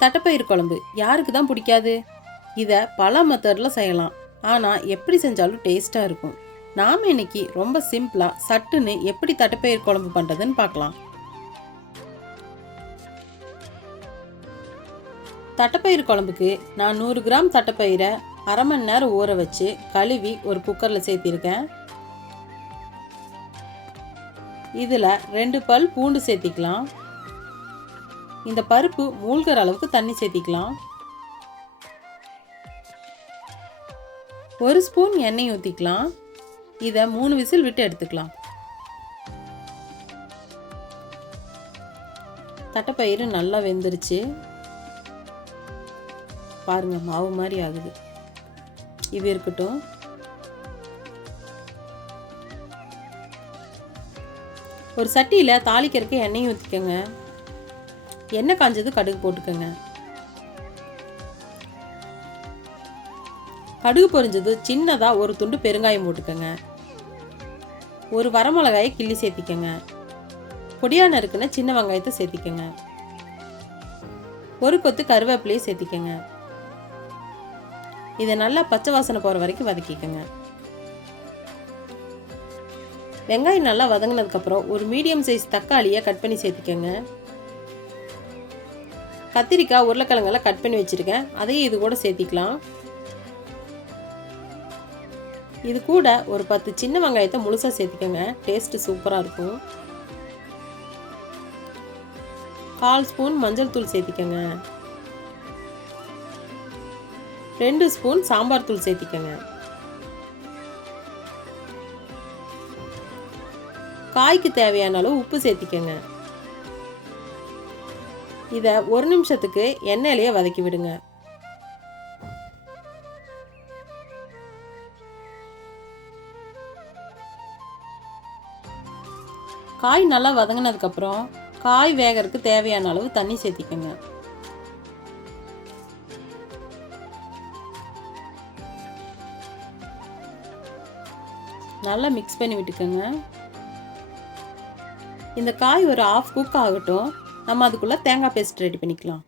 தட்டைப்பயிறு குழம்பு யாருக்கு தான் பிடிக்காது? இதை பல மெத்தடில் செய்யலாம். ஆனால் எப்படி செஞ்சாலும் டேஸ்ட்டாக இருக்கும். நாம் இன்னைக்கு ரொம்ப சிம்பிளாக சட்டுன்னு எப்படி தட்டைப்பயிறு குழம்பு பண்ணுறதுன்னு பார்க்கலாம். தட்டைப்பயிறு குழம்புக்கு நான் 100 கிராம் தட்டைப்பயிரை அரை மணி நேரம் ஊற வச்சு கழுவி ஒரு குக்கரில் சேர்த்திருக்கேன். இதில் 2 பல் பூண்டு சேர்த்திக்கலாம். இந்த பருப்பு மூழ்கிற அளவுக்கு தண்ணி சேர்த்திக்கலாம். 1 ஸ்பூன் எண்ணெய் ஊற்றிக்கலாம். இதை 3 விசில் விட்டு எடுத்துக்கலாம். தட்டைப்பயிறு நல்லா வெந்துருச்சு. பாருங்க, மாவு மாதிரி ஆகுது. இது இருக்கட்டும். ஒரு சட்டியில் தாளிக்கிறதுக்கு எண்ணெய் ஊற்றிக்கோங்க. எண்ணெய் காஞ்சது கடுகு போட்டுக்கோங்க. கடுகு பொரிஞ்சது சின்னதாக ஒரு துண்டு பெருங்காயம் போட்டுக்கோங்க. ஒரு வரமிளகாயை கிள்ளி சேர்த்திக்கோங்க. பொடியான நறுக்குன சின்ன வெங்காயத்தை சேர்த்திக்கோங்க. ஒரு கொத்து கருவேப்பிலையை சேர்த்திக்கோங்க. இதை நல்லா பச்சை வாசனை போகிற வரைக்கும் வதக்கிக்கோங்க. வெங்காயம் நல்லா வதங்கினதுக்கப்புறம் ஒரு மீடியம் சைஸ் தக்காளியை கட் பண்ணி சேர்த்திக்கோங்க. கத்திரிக்காய் உருளைக்கிழங்கெல்லாம் கட் பண்ணி வச்சுருக்கேன், அதையும் இது கூட சேர்த்திக்கலாம். இது கூட ஒரு 10 சின்ன வெங்காயத்தை முழுசாக சேர்த்திக்கோங்க. டேஸ்ட்டு சூப்பராக இருக்கும். 1/4 ஸ்பூன் மஞ்சள் தூள் சேர்த்திக்கோங்க. 2 ஸ்பூன் சாம்பார் தூள் சேர்த்திக்கோங்க. காய்க்கு தேவையான அளவு உப்பு சேர்த்திக்கோங்க. இதை 1 நிமிஷத்துக்கு எண்ணெயிலேயே வதக்கி விடுங்க. காய் நல்லா வதங்கினதுக்கப்புறம் காய் வேகறதுக்கு தேவையான அளவு தண்ணி சேர்த்திக்கோங்க. நல்லா மிக்ஸ் பண்ணி விட்டுக்கோங்க. இந்த காய் ஒரு 1/2 குக் ஆகட்டும். நம்ம அதுக்குள்ளே தேங்காய் பேஸ்ட் ரெடி பண்ணிக்கலாம்.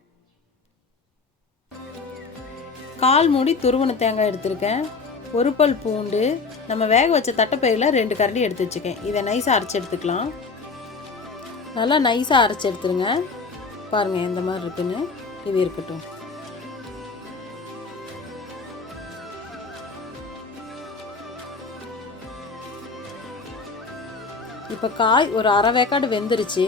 1/4 மூடி துருவன தேங்காய் எடுத்திருக்கேன். 1 பல் பூண்டு, நம்ம வேக வச்ச தட்டைப்பயிரில் 2 கரண்டி எடுத்து வச்சுக்கேன். இதை நைஸாக அரைச்சி எடுத்துக்கலாம். நல்லா நைஸாக அரைச்சி எடுத்துருங்க. பாருங்கள் எந்த மாதிரி இருக்குன்னு. இது இருக்கட்டும். இப்போ காய் ஒரு அரை வேக்காடு வெந்துருச்சு.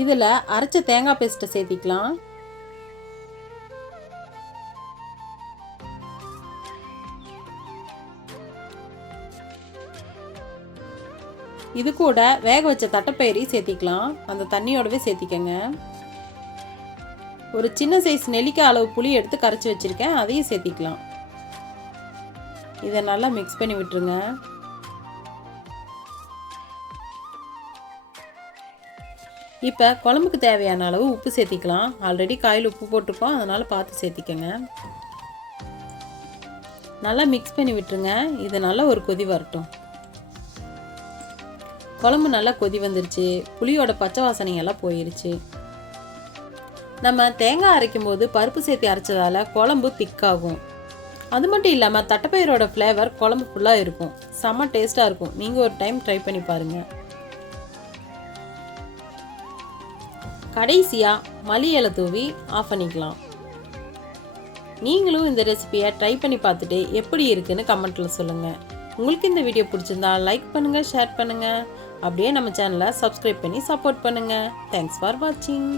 இதில் அரைச்ச தேங்காய் பேஸ்ட்டை சேர்த்திக்கலாம். இது கூட வேக வச்ச தட்டைப்பயிரையும் சேர்த்திக்கலாம். அந்த தண்ணியோடவே சேர்த்திக்கங்க. ஒரு சின்ன சைஸ் நெல்லிக்காய் அளவு புளி எடுத்து கரைச்சி வச்சுருக்கேன், அதையும் சேர்த்திக்கலாம். இதை நல்லா மிக்ஸ் பண்ணி விட்டுருங்க. இப்போ குழம்புக்கு தேவையான அளவு உப்பு சேர்த்திக்கலாம். ஆல்ரெடி காயில் உப்பு போட்டிருக்கோம், அதனால் பார்த்து சேர்த்திக்கங்க. நல்லா மிக்ஸ் பண்ணி விட்டுருங்க. இது நல்லா ஒரு கொதி வரட்டும். குழம்பு நல்லா கொதி வந்துருச்சு. புளியோட பச்சை வாசனையெல்லாம் போயிருச்சு. நம்ம தேங்காய் அரைக்கும் போது பருப்பு சேர்த்து அரைச்சதால் குழம்பு திக்காகும். அது மட்டும் இல்லாமல் தட்டைப்பயிரோட ஃப்ளேவர் குழம்பு ஃபுல்லாக இருக்கும். செம்ம டேஸ்ட்டாக இருக்கும். நீங்கள் ஒரு டைம் ட்ரை பண்ணி பாருங்கள். கடைசியாக மல்லி இலை தூவி ஆஃப் பண்ணிக்கலாம். நீங்களும் இந்த ரெசிபியை ட்ரை பண்ணி பார்த்துட்டு எப்படி இருக்குன்னு கமெண்ட்டில் சொல்லுங்கள். உங்களுக்கு இந்த வீடியோ பிடிச்சிருந்தா லைக் பண்ணுங்கள், ஷேர் பண்ணுங்கள். அப்படியே நம்ம சேனலை சப்ஸ்கிரைப் பண்ணி சப்போர்ட் பண்ணுங்கள். தேங்க்ஸ் ஃபார் வாட்சிங்.